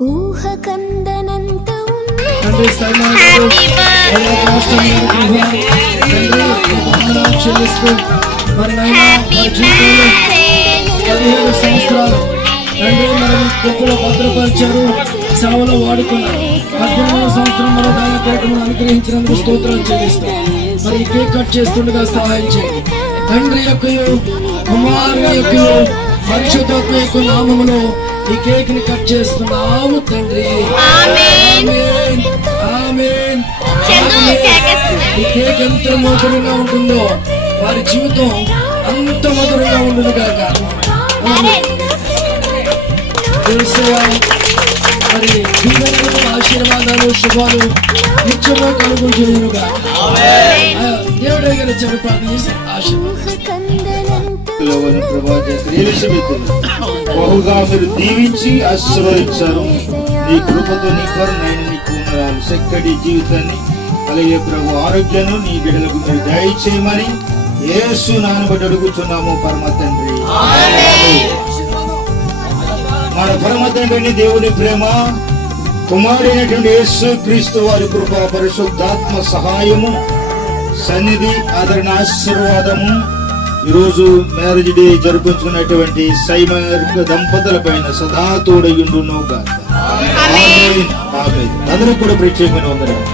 తండ్రి చెల్లిస్తూ మరి నైనా మా జీవితంలో 17 సంవత్సరాలు తండ్రి మరి గొప్పలో భద్రపరిచారు, సేవలో వాడుకున్నారు. 18వ సంవత్సరం మన దాని కోటను అనుగ్రహించినందుకు స్తోత్రాలు చెల్లిస్తాం. మరి ఈ కేక్ కట్ చేస్తుండగా సహాయం చేయండి తండ్రి యొక్కయు కుమారుని యొక్కయు పరిశుద్ధాత్మ యొక్క నామములో ఈ కేక్ ని కట్ చేస్తున్నాము తండ్రి. ఆమేన్ ఆమేన్. ఈ కేక్ ఎంత మధురంగా ఉంటుందో వారి జీవితం అంత మధురంగా ఉండును గాక. మరి దీవెనలు ఆశీర్వాదాలు శుభాలు నిత్యము కలుగునుగా. దేవుడే గెలిచారు ప్రార్థన చేసి బహుగా మీరు దీవించి ఆశీర్వదించారు. నీ కృపతో నీ కరుణైన నీకు వందనాలు. చక్కటి జీవితాన్ని అలాగే ప్రభు ఆరోగ్యాన్ని నీ బిడ్డలకు మీరు దయచేయమని యేసు నామమున అడుగుచున్నాము పరమ తండ్రి. మన పరమ తండ్రిని దేవుని ప్రేమ, కుమారుడైనటువంటి యేసు క్రీస్తు వారి కృప, పరిశుద్ధాత్మ సహాయము, సన్నిధి, ఆదరణ, ఆశీర్వాదము ఈరోజు మ్యారేజ్ డే జరిపించుకున్నటువంటి సైమర్ దంపతుల పైన సదా తోడయుండును గాక. ఆమేన్. అందరూ కూడా ప్రత్యేకమైన వందనాలు.